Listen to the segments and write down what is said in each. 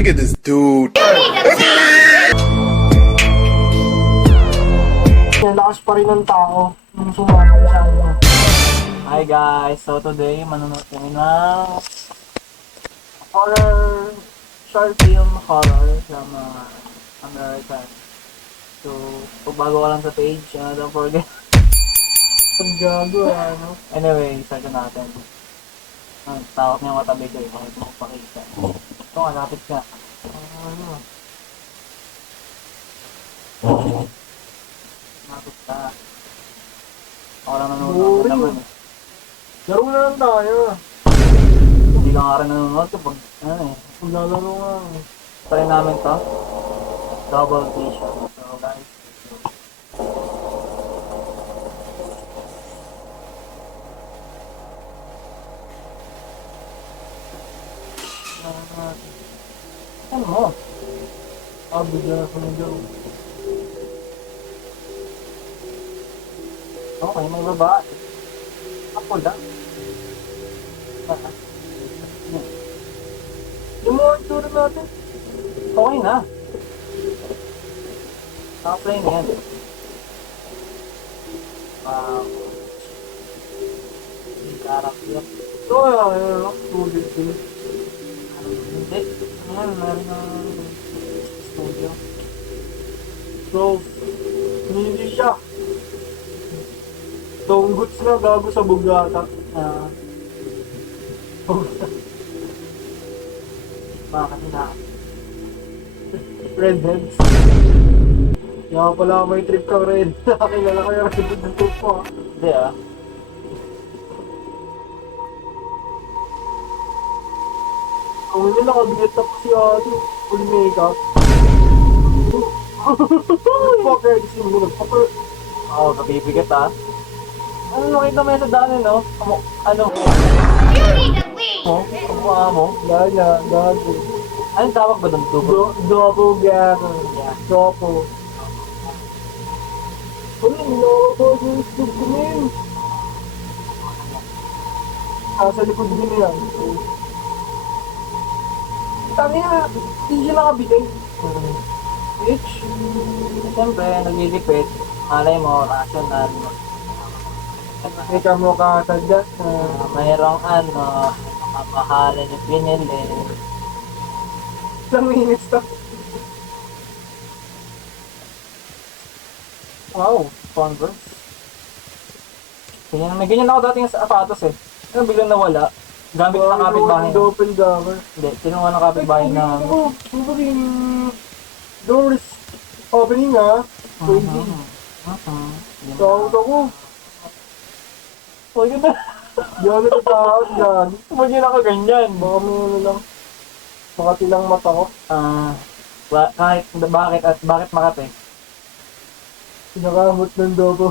Look at this dude. Lakas pa rin ng tao. Yung sumakay sa ano. Hi guys, so today manonood kami ng Horror. short film horror sa mga American. So, kung bago ka lang sa page, don't forget. Ang gago ano. Anyway, start na natin. Tawag niya katabi ko eh, bakit mo pakita. Ito nga, lapit ka. Ano. Lapit ka. Ako lang nanonood Boring. naman eh. Laro na lang tayo. Hindi ka nga rin nanonood kapag, ano eh. Maglalaro nga. Try namin to. Double vision. So guys. Ano mo? Bigla ako ng laro. Okay, may babae. Ako lang. Yung mga itsura natin. Okay na. Naka-play na yan. Character. Ito ano. Sulit din. Hindi. Ayan, meron na studio. So, hindi siya. Tongguts na gago sa bugata. Bakit na? Redheads. Kaya pala may trip ka red. Nakakilala ko yung redhead ng trip ko ah. Hindi ah. Ang hindi nakabigat na po si ate. Full makeup. Fucker, kasi mo nagpaper. Oo, kabibigat ah. Ano nakita mo yan sa daanan no? Ano? Mo? Kamukha mo? Gana, gago. Anong tawag ba doon? Dugo? Double gago. Double. Ano yung niloko yung stupid ko na yun? Sa likod din yan. Tangina, hindi siya nakabigay. Bitch. Siyempre, naglilipit. Malay mo, rational. May kamukha ka dyan. Mayroong ano, makapahalan yung pinili. Ilang minutes to? Wow, Converse. Ganyan, may ganyan ako dating sa sapatos eh. Ano biglang nawala? Gamit ng kapitbahay. Doppelganger. Hindi, kinuha ng kapitbahay na... Ano rin? Doors opening ah. 20. Tawag ako. Huwag yun na. Di ako natatakot dyan. Huwag yun ako ganyan. Baka may ano lang. Makatilang mata ko. Kahit bakit at bakit Makati? Pinakamot ng dobo.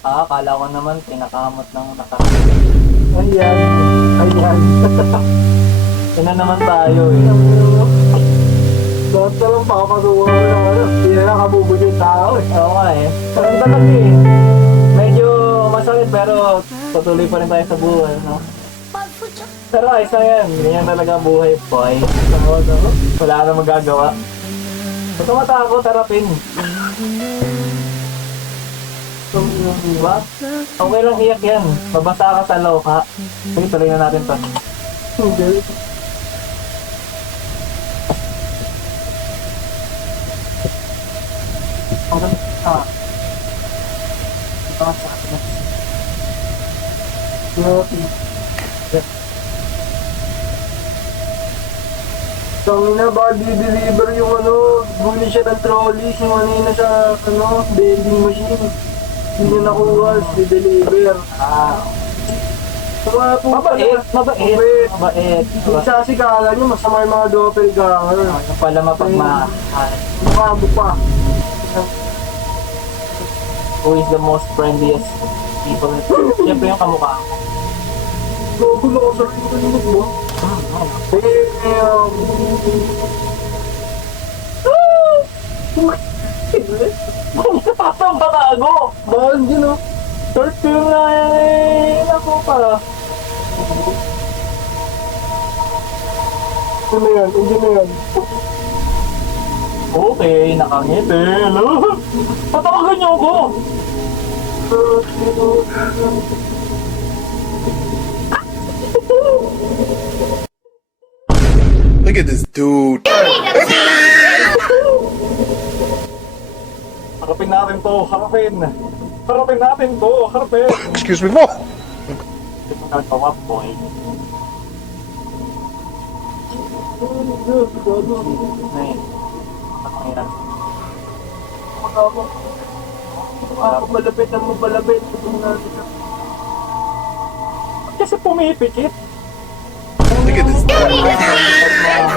Akala ko naman pinakamot ng Ayan. Ayan. Ina naman tayo eh. Lahat na lang pakapasuwa ko ng ano. Hindi na nakabubuti yung tao eh. Oo nga eh. Parang talaga eh. Medyo masakit pero patuloy pa rin tayo sa buhay, no? Pero ayos na yan. Ganyan talaga ang buhay, boy. Wala na magagawa. Ba't matakot, harapin? Diba? Okay lang iyak yan. Babasa ka sa loka. Sige, tuloy na natin to. Hindi. Okay. Ito ka sa atin. Grabe. Tangina ba di-deliver yung ano, bumili siya ng trolleys yung kanina sa ano, vending machine. Hindi niya nakuha, di-deliver. Mga po Mabait. Yung sasikala niyo, masama yung mga doppelganger. Ano pala mapagmahal? Mukha pa. Who is the most friendliest people? Siyempre yung kamukha. Gulo ko sa rin ko mo. Patang patago! Mahal din oh. Short film na yan eh. Ako pa. Ano yan? Hindi na yan. Okay, nakangiti. Hello? Patawagan niyo ako! Look at this dude. Harapin natin to, harapin. Harapin natin to, harapin. Excuse me po. Nagawa, boy. Nay, ayan. Malapit na mo, malapit. Kasi pumipikit. Look at this dude.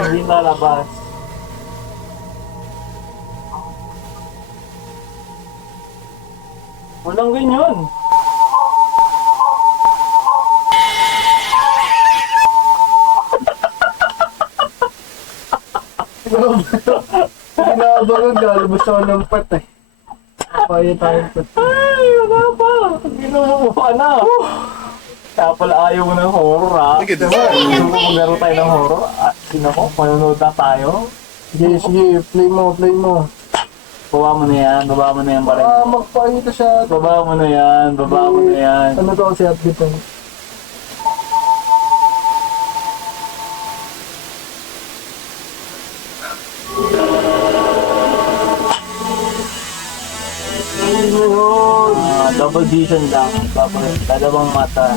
Hindi lalabas. Walang ganyan. Pinaabangan, galabas ako ng pat eh. Kaya tayong pat. Ay, wala pa. Ginuha ka na. Kaya pala ayaw mo ng horror, ha? Look at this. Gusto mo maglaro tayo ng horror? Sino ko? Manonood na tayo? Sige, sige, play mo, play mo. Baba mo na yan pare. Magpakita siya. Baba mo na yan. Ano to kasi update eh. Ano yun? Double vision lang. Tapos, dalawang mata.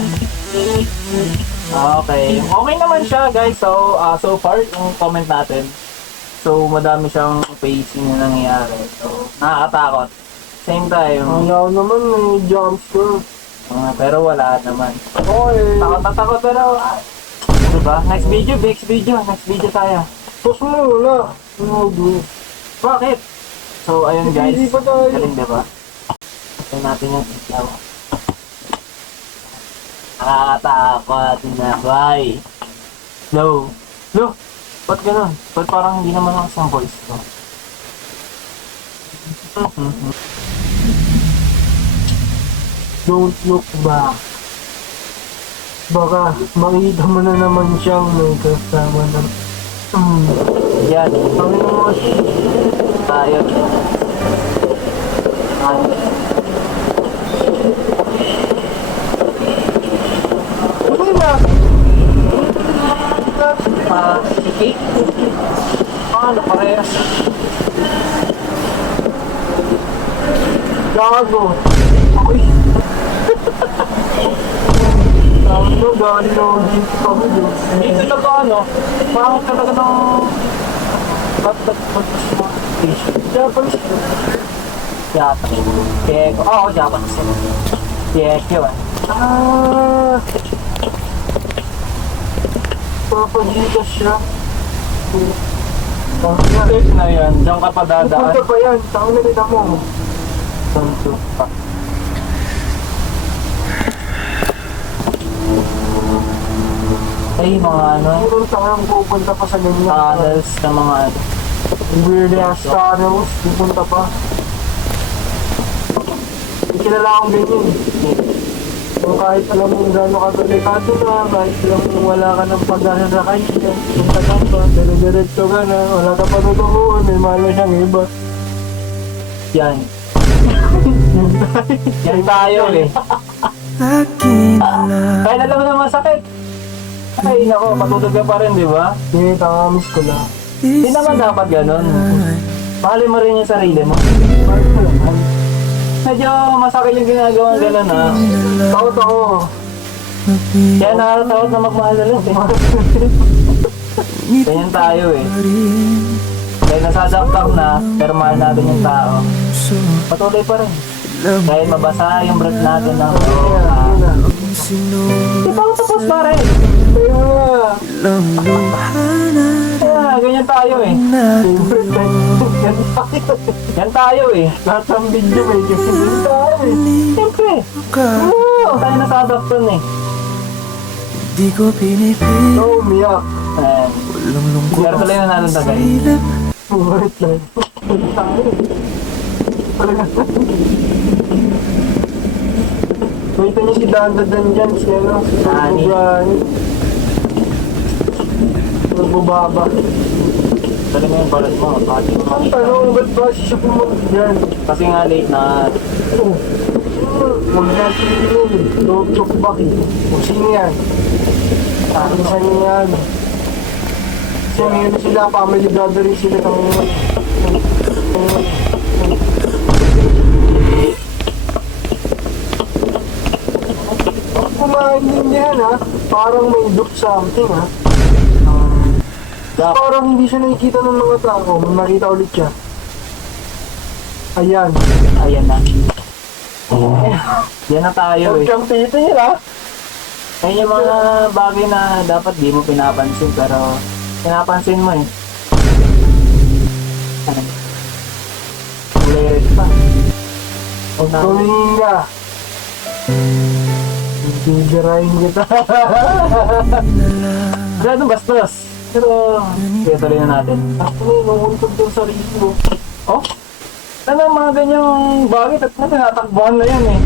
Okay. Okay naman siya, guys. So, so far, yung comment natin. So, madami siyang pacing na nangyayari. So, nakakatakot. Same time. Ayaw naman may jumpscare. Pero wala naman. Okay. Takot na takot, pero... diba? Next video tayo. Tapos mo wala. Ano bro? Bakit? So, ayun guys. Hindi pa tayo. Galing diba? Ito natin yung ilaw. Nakakatakot na, bye. No. No. Ba't ganun? Ba't parang hindi naman lang isang voice to? Don't look back. Baka makita mo na naman siyang may kasama na. Yan. Ang mga Tayo. Uy na! Sige. Ano parehas? Gago! Uy! Sabi mo, galing na ako dito kami doon. Hindi talaga ano. Parang talaga ng... Japanese. Japanese. Keko. Oo, Japanese. Keko eh. Papagigas siya. Safe na yan. Diyan ka pa dadaan. Pupunta pa yan. Saan na kita mo? Santo pa. Ay, mga ano. Meron saan pupunta pa sa ganyan. Tunnels na mga ano. Weird ass tunnels. Pupunta pa. Hindi kilala akong ganyan. Kung kahit alam mo gano'n ka delikado na, kahit alam mo wala ka ng pag-asa sa kanya, punta ka pa, dire-diretso ka na, wala ka pa tutukuan, may malo siyang iba. Yan. Yan tayo eh. Kahit alam mo na masakit. Ay, nako, patutog ka pa rin, di ba? Sige, takamis ko lang. Hindi naman dapat ganun. Mahalin mo rin yung sarili mo. Kahit mo lang. Medyo masakit yung ginagawa ganun ha. Takot ako. Kaya nakakatakot na magmahal na lang eh. Ganyan tayo eh. Kaya nasadaktak na, pero mahal natin yung tao. Patuloy pa rin. Dahil mabasa yung breath natin ng Di pa ako tapos pare. Kaya nga. Kaya ganyan tayo eh. Favorite time. Yan tayo. Yan tayo eh. Lahat ng video may ganyan tayo eh. Siyempre. Oo, tayo nasadaktan eh. Di ko pinipili. No, umiyak. Ayan. Walang lungkot. Pero tuloy na natin tagay. Favorite time. Yan tayo eh. Talaga. Wait niyo si Dandadan dyan, si ano, si Nani? Brian. bubaba. Dali mo yung balat mo. Kasi, Ang tanong, ba't ba siya pumunta dyan? kasi nga late na. Huwag natin yun. Tok baki. Kung sino yan? Saan yan? Kasi ngayon sila, family gathering sila ng kumain din yan ha. Parang may look something ha. Parang hindi siya nakikita ng mga tao. May makita ulit siya. Ayan. Ayan na. Yan na tayo Huwag eh. kang titingin ha. Ayun yung mga bagay na dapat di mo pinapansin pero pinapansin mo eh. Ano? Ulit pa. O na. Tumingin ka. Bibirahin kita. Masyado bastos. Pero, kaya tuloy na natin. Ako na inuuntog yung sarili mo. Oh? Ano mga ganyang bagay at tinatakbuhan na yan eh.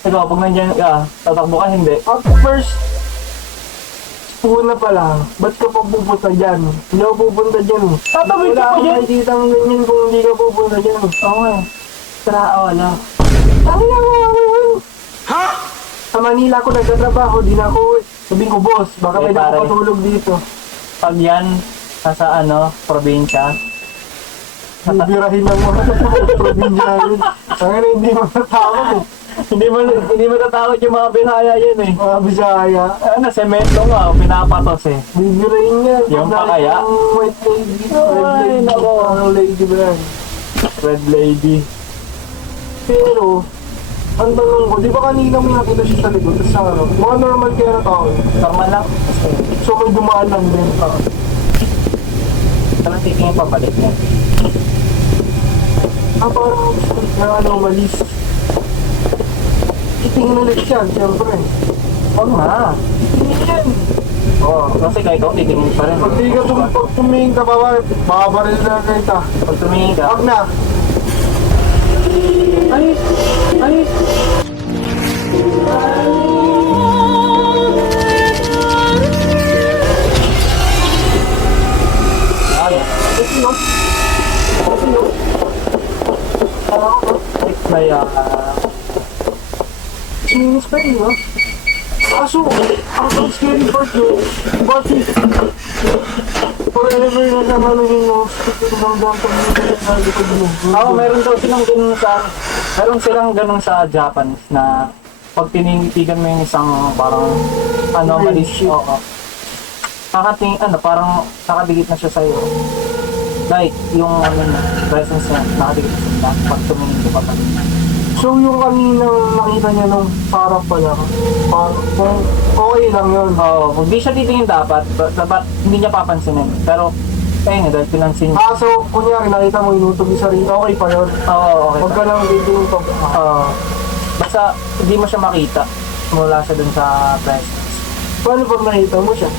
Ikaw, pag nandiyan ka, tatakbo ka, hindi. At first, una pa lang, ba't ka pa pupunta dyan? Hindi ako pupunta dyan. Tatawid ka Wala pa akong dyan. nakikita ng ganyan kung hindi ka pupunta dyan. Oo nga eh. Tara, wala. Ano lang ako yun? Ha? Sa Manila ako nagtatrabaho, di na ako sabihin ko, boss, baka Eh, may pare. nakapatulog dito. Pag yan, nasa ano, probinsya, Bibirahin ng mga probinsya yun. Ang hindi mo natakot eh. hindi mo tatakot yung mga binaya yan eh. Mga Bisaya. Ano, semento nga, pinapatos eh. Bibirahin yan. Yung Pag pakaya? yung white lady. Red Ay, lady. nako. Ang lady ba yan? Red lady. Pero, ang tanong ko, di ba kanina may nakita siya sa likod? Tapos sa ano, mga normal kaya na tao. Normal lang. So may dumaan lang din. Parang titingin pa balik yan. Parang na anomalies. Itingin ulit yan, siyempre. Oo nga. Itingin yan. Oo, kasi kahit ako titingin pa rin. Pag di ka tumingin ka pa, babaril na kita. Pag tumingin ka, Wag na. ay, ay, ano? Sino? Sino? May, Sininis pa yun, ha? Kaso, ang scary part yun, bakit? Forever na naman yung ng dampang nito sa likod mo. Oo, meron daw silang ganun sa, meron silang ganun sa Japanese na pag tinitigan mo yung isang parang anomalous, oo. Nakating, ano, parang nakadikit na siya sa'yo. Like, yung ano na, presence niya, nakadikit na siya pag tumingin ko pa pa. So yung kaninang nakita niya nung parang pala, parang kung okay lang yun. Oo, kung di siya titingin dapat hindi niya papansinin. Pero, ayun nga, dahil pinansin niya. So kunyari nakita mo inutog yung sarili, okay pa yun. Oo, okay. Huwag ka lang titingin pa. Basta, hindi mo siya makita mula siya dun sa presence. Paano pag nakita mo siya?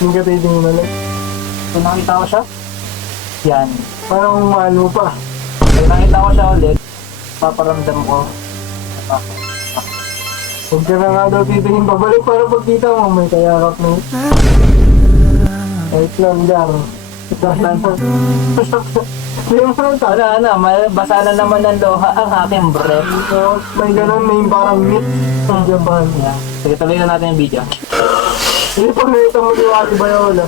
Hindi ka titingin ulit. Kung nakita ko siya, yan. Parang mahal mo pa. Kung nakita ko siya ulit, paparamdam ko. Huwag ka na nga daw titingin pabalik para pagkita mo may kayakap mo. Wait lang, Jar. Hindi mo lang tayo. Basa na naman ng luha ang aking breath. May ganun, may parang meat sa Japan. Yeah. Sige, tuloy na natin yung video. Hindi pag nakita mo yung Ate Bayola.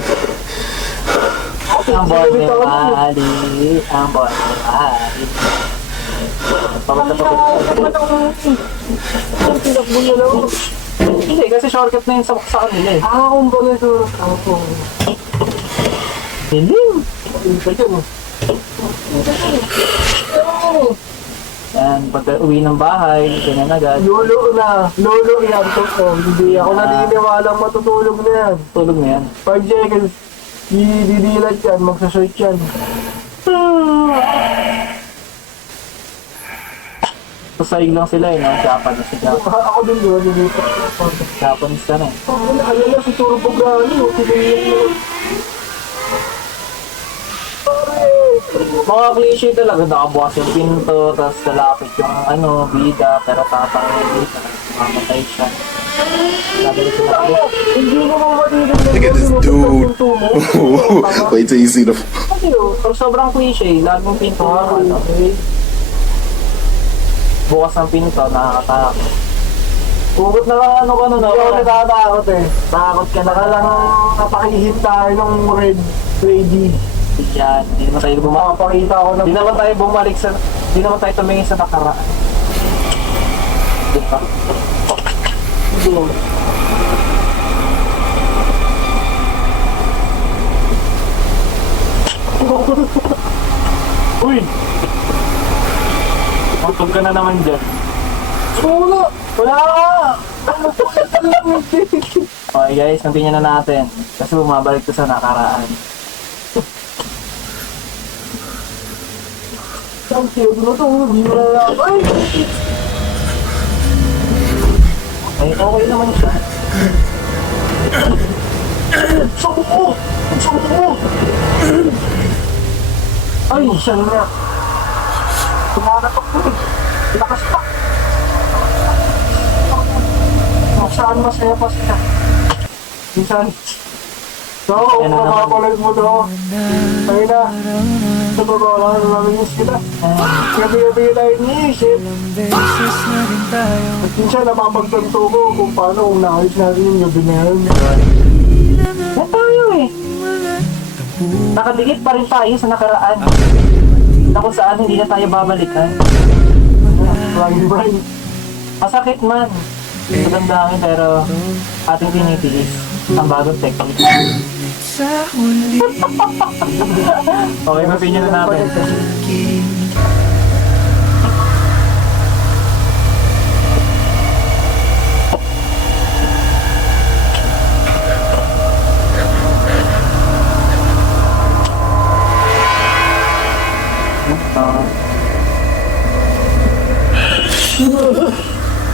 Ang boy ni Ali, ang boy ni Ali. Pagod na pagod. Ang tinakbo niya lang. Hindi, kasi shortcut na yun sa kanila eh. Kung ba na ito? Ako. Dilim. Ito yun. Yan, pag uwi ng bahay, ganyan agad. Lolo na. Lolo yan. Hindi ako naniniwalang matutulog na yan. Tulog na yan. 5 seconds. Didilat yan. Magsasearch yan. Sasayig lang sila eh, no? Japanese si Japanese. Ako din doon. Dito. Japanese ka na eh. Ano na si Turo Pagani. Mga cliche talaga, nakabukas yung pinto, tapos lalapit yung ano, bida, pero tatangin dito, mamatay siya. Babalik sila. Hindi mo mo matitigil. Look at this dude. Wait till you see the. Pero sobrang cliche, lahat ng pinto ano. Bukas ng pinto, nakakatakot. Ugot na lang ano ka nun, Hindi ako natatakot eh. Takot ka na ka lang. Napakihit tayo ng red lady. Yan, hindi naman tayo bumalik. Makapakita ko na. Hindi naman tayo bumalik sa... Hindi naman tayo tumingin sa nakaraan. Diba? Doon. Uy! Matog ka na naman dyan. Wala! Wala ka! Okay guys, continue na natin. Kasi bumabalik to sa nakaraan. Ang cute mo to. Hindi mo na ay! Ay, okay naman siya. Sabi mo! Sabi mo! Ay, siya na. Tumanatok ko eh. Lakas pa. Saan masaya pa siya? Minsan. So, kung Ano naman? makapalag mo daw. Ayun na. Sa totoo lang, namimiss kita. Gabi-gabi tayo iniisip. Beses na rin tayo. At minsan napapagtanto ko kung paano kung naayos natin yung gabi na yun. Yan tayo eh. Nakadikit pa rin tayo sa nakaraan. Na kung saan hindi na tayo babalikan. Brian. Masakit man. Magandangin pero ating tinitiis ang bagong technique. Sa huli Okay, mapinyo na natin.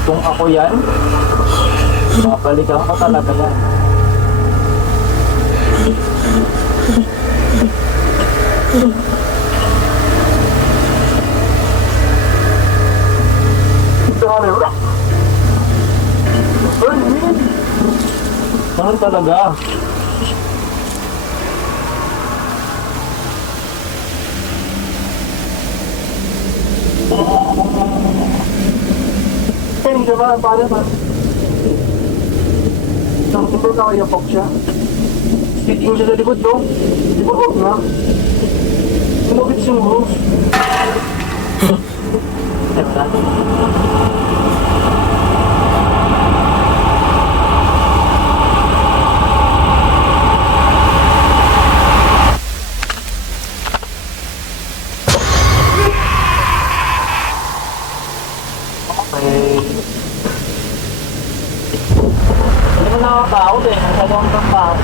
Kung ako yan, mabalikan ko talaga yan. Ganun talaga. Hindi naman, paano ba? Hindi ba nakayapok siya? Sitting siya sa likod, no? Di ba huwag na? Sumabit siyang roof. Diba? Okay. Hindi mo nakakatakot eh. Masyadong kang tao.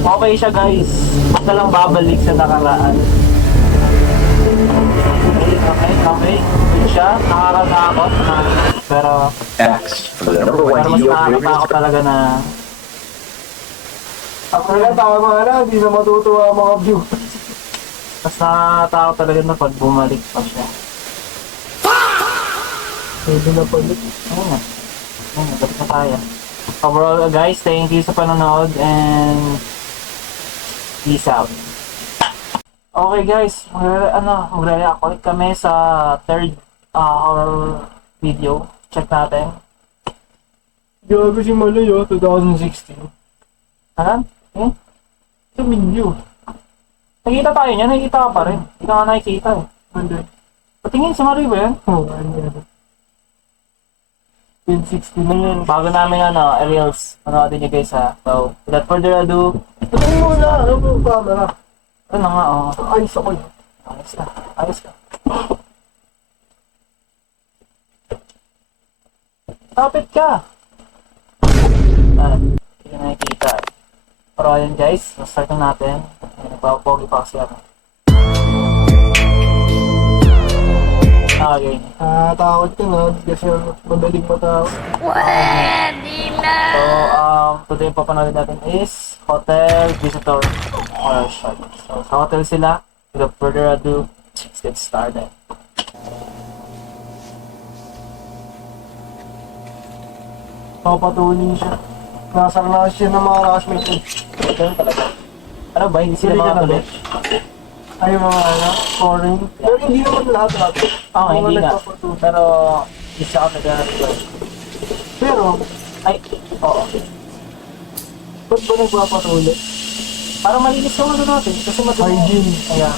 Okay siya guys. Basta lang babalik sa nakaraan. Okay. Good siya. Nakakatakot. Pero mas nakakatakot talaga na Ako na, tama na. Hindi na matutuwa ang mga viewers. mas nakakatakot talaga na pag bumalik pa siya. Pwede na pala. Ayun nga. Balik na tayo. Overall guys, thank you sa panonood and peace out. Okay guys, magre-react ulit kami sa third horror video. Check natin. Gago si Malayo, 2016. Ano? Sa video. Nakikita tayo niya, nakikita ka pa rin. Hindi ka nga nakikita eh. Hindi. Patingin si Marie ba yan? Oh, ano yan? 2016 na yan. Bago namin aerials. Panoodin niyo guys ha. So, without further ado, Patayin mo na. Ano mo camera? ano nga Ayos ako yun. Ayos ka. Ayos ka. Tapit ka! Hindi ka nakikita eh. Pero ayun guys, start na natin. Nagpapapogi pa kasi ako. Okay. Takot ka na. Kasi madaling matao. So, today yung papanoodin natin is Hotel Visitor Horror Shot. So, sa hotel sila. Without further ado, let's get started. Papatuloy siya. Nasarnas siya ng mga classmates. Ganun talaga. Ano ba, hindi sila Huli ka mga na tuloy? Ay, mga scoring. Pero hindi naman lahat. Oo, Mga hindi nga. nagpapatuloy. Pero, isa ako nag-reply. Pero, Ay, oo. ba't ba nagpapatuloy? Para malinis yung ano natin, kasi matuloy. Hygiene. Kaya,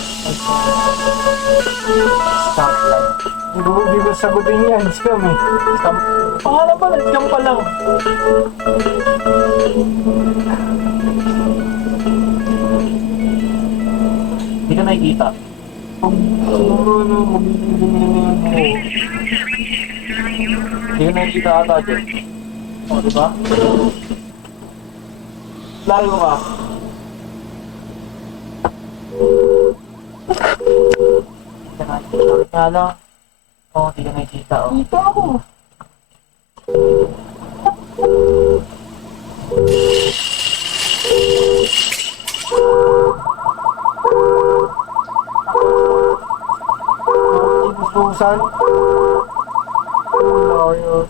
stop lang. Hindi ko sagutin yan. Scam eh. Scam. Pangalan pala, scam pa lang. Hindi ka nakikita. Pag siguro na magiging Hindi ka nakikita ata dyan. O, diba? Laro ka. Hindi ka nakikita. Nga lang. Oo, hindi ka nakikita. Oh. Ito ako. Susan. Mario.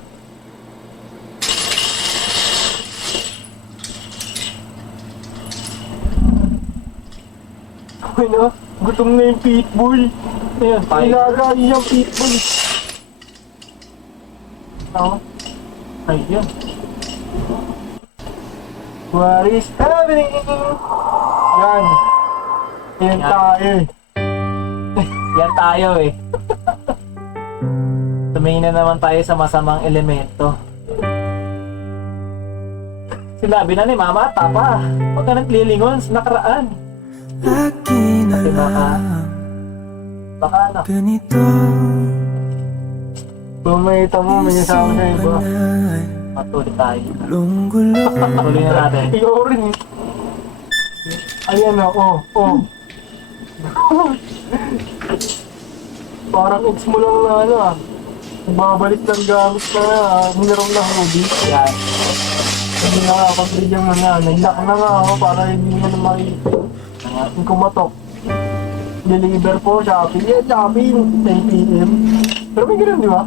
Ano? Gutom na yung pitbull. Ayan, tayo. Ilaga niyang pitbull. Oo. Ay, yun. What is happening? Yan. Yan Yan. tayo eh. Yan tayo eh. Tumingin na naman tayo sa masamang elemento. Sinabi na ni Mama, tapa. Huwag ka naglilingon sa nakaraan. Lagi na Kasi baka ano. ganito Bumita mo, may kasama sa iba. panay Matuloy tayo. Gulong-gulo Tuloy na natin. Ikaw rin eh. Ayan o, oh. Parang ex mo lang na ano ah. Babalik ng gamit na hiniram na hobby. Yan. Hindi na nga pag-reading mo na. Nag-lock na nga ako para hindi mo na makikita. Yung kumatok. Deliver po, Shopee. Yan, Shopee. 10 PM. Pero may ganun, di ba?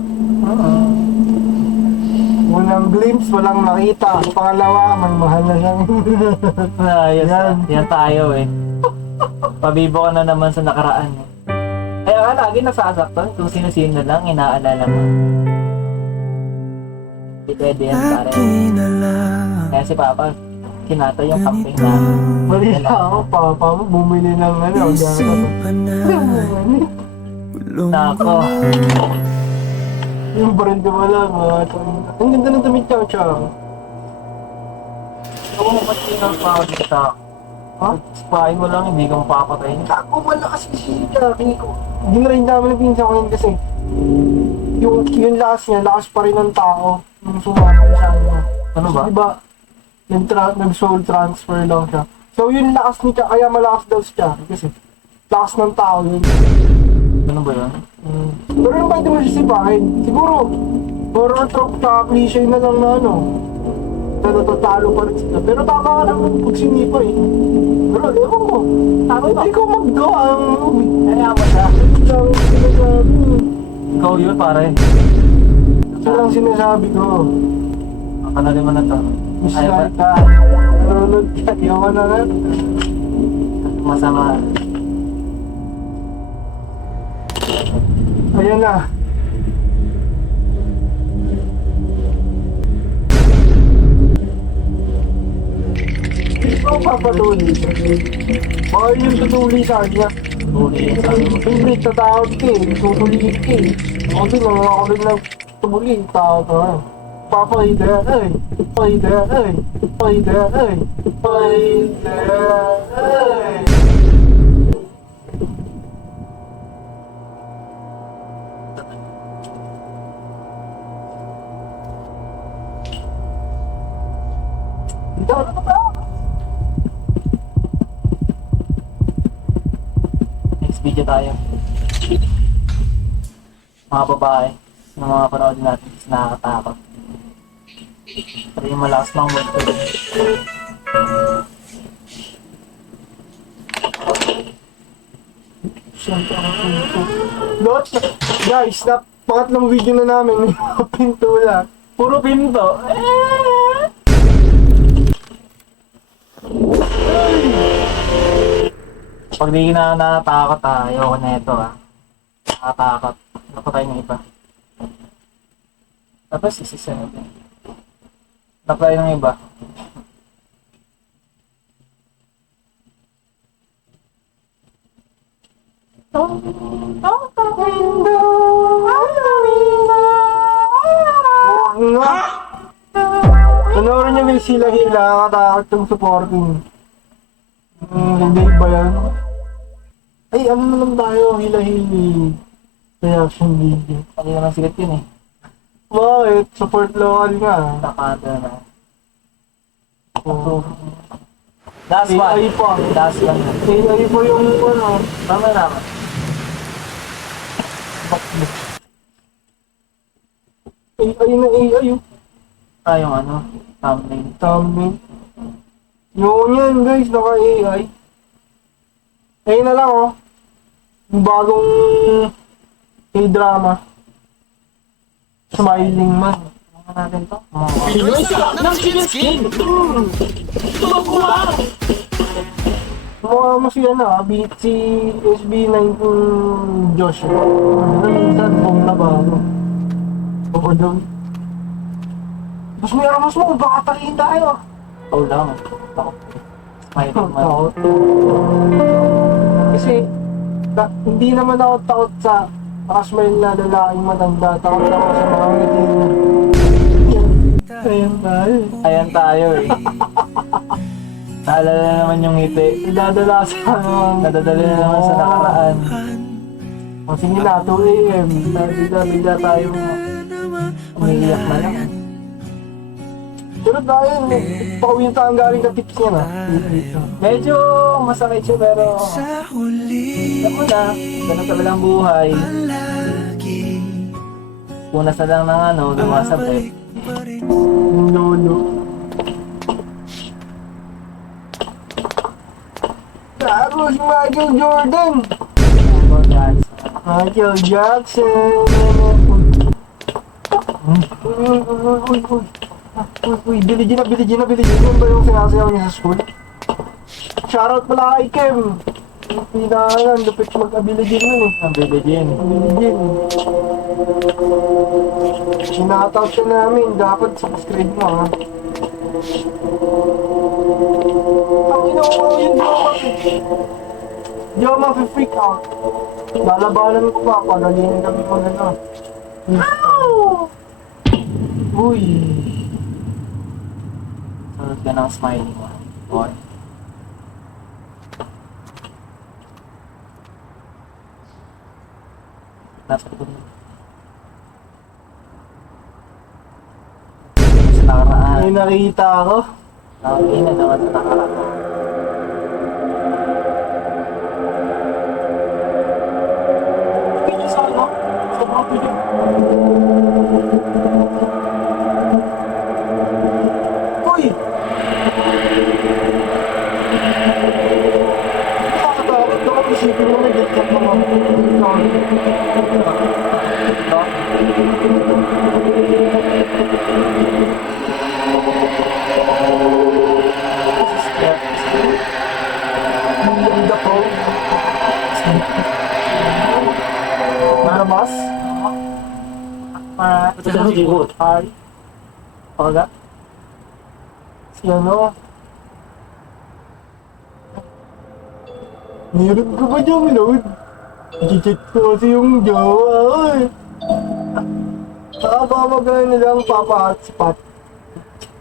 Walang glimpse, walang nakita. Pangalawa, mahal na siyang. Ayos. Yan. Yan tayo eh. Pabibo ka na naman sa nakaraan. Kaya ka lagi nasasaktan kung sino-sino lang inaalala mo. Hindi pwede yan pare. Lagi na lang Kaya si Papa, kinata yung camping ganito na. Mali ako, papa mo, bumili ng ano. Isip panay Nako. Yung brand mo lang, ang ganda ng damit niya, Chang. Ako mo ba't pinapawag kita? Ha? Spahin mo lang, hindi ka mapapatay. Ako malakas kasi siya, ko. Ginrain namin ng pinsan ko yun kasi yung lakas niya, lakas pa rin ng tao. Yung sumama sa ano. Ano ba? Diba, nag-soul transfer lang siya. So yung lakas niya, kaya malakas daw siya. Kasi lakas ng tao yun. Ano ba yun? Pero nung pwede mo siya sipahin, siguro, parang trope sa cliche na lang na ano, na natatalo pa rin sila. Pero tama ka naman pag sinipa eh. Pero ewan ko, hindi ko mag-gawa ang movie. Kaya mo siya. Ito lang ang sinasabi. Ikaw yun pare. Ito lang sinasabi ko. Kanalin mo na to. Miss Ayaw ba? Laika, nanonood ka, iyawan na nga. Masama. Ayan na. Hindi ko papatuloy. Baka yung tutuloy sa kanya. Uli yun sa akin. Siyempre, tatawag ka eh. Tutuloy ka eh. Ako din, mga ako rin lang tumuloy. Tao to ha. Papayda, ay. Papayda, ay. Papayda, ay. Papayda, ay. Dito, ano ba? Next video tayo. Mga babae. Ng mga panood natin. Kasi nakakatakot. Pero yung malakas lang mo. Notes na, guys, na pangatlong video na namin, may mga pintura. Puro pinto. Pag di na natatakot ayoko na ito Nakatakot. Ako tayo ng iba. Tapos isisan natin. Apply ng iba. Panoorin niyo may sila hila, katakot yung supporting. Hindi ba yan? Ay, ano naman tayo, hila-hili. Reaction video. Hindi naman sikat yun Bakit? Support local nga. Takada na. Oh. Last one. AI pa. Last one. AI pa yung ano. Tama naman. AI na AI yung Yung thumbnail. thumbnail. Yun yan guys, naka-AI. Ayun na lang yung bagong K-drama. Smiling man. Ano natin to? Mukha mo siya si SB19 Josh. Minsan, boom na ba, Oo doon. Mas may aramas mo, baka talihin tayo. Hold lang. Smiling man. Takot. Kasi, hindi naman ako takot sa nakasmile na lalaking matanda. Takot ako sa mga ngiti niya. Ayan tayo. Ayan tayo Naalala na naman yung ngiti. Idadala sa Nadadala na naman sa nakaraan. O sige na, 2 AM. Bigla tayo Umiiyak na lang. pero tayo, pakawin tayo galing ka tips niya na. Medyo masakit siya pero Sa huli alam mo na, ganun talaga ang buhay. palagi Punas na lang ng lumasabit. pa rin Yung lolo. Gago si Michael Jordan! Oh, guys. Michael Jackson! Uy, Billie Jean na. Yan ba yung sinasayaw niya sa school? Shoutout pala kay Kem! Pinahangan, lupit mag-Billie Jean nun Ang bibigyan. Billie Jean. Sinataw siya namin, dapat subscribe mo ha. Ang inuuaw yung di ako mafe-freak out. Lalabanan ko pa, pagalingin kami mag Uy! Sunod ka ng smiling one. Or, nasa ko sa nakaraan. May nakita ako. Nakakina naman sa nakaraan. Video sa ano? Sa mga video. Uy! Nakakatakot ako isipin mo na ganyan mga Ito, Ang dako. Marabas? ito sa likod. Ay. Paga? Si ano? Meron ko ba dyan load? I-check ko kasi yung jowa. Ay. Saka baka magano nilang papa-hotspot.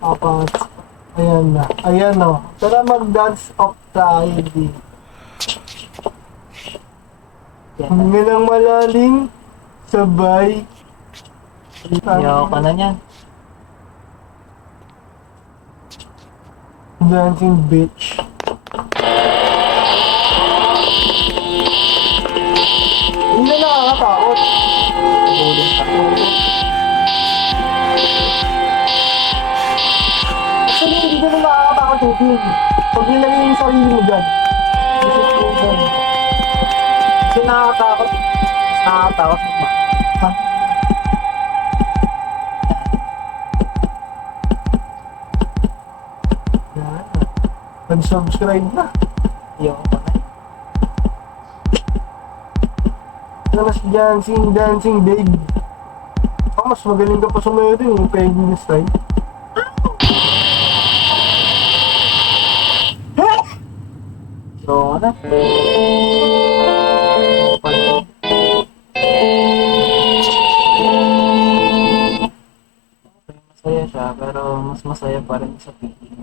Papa-hotspot. Ayan na. Ayan o. Tara mag-dance off tayo din. Hinga ng malalim. Sabay. Iyaw ka na niyan. Dancing bitch. Hindi na nakakatakot. Buling ka. Actually, hindi na nakakatakot yung film. Pag nilagay yung sarili mo dyan. Isip mo dyan. Kasi nakakatakot. Nakakatakot mo ba? Ha? Nag-subscribe na. Yung pa na. Ano si Dancing Dave. Mas magaling ka pa sa mga ito yung penguin style. So, ano? Masaya siya, pero mas masaya pa rin sa TV.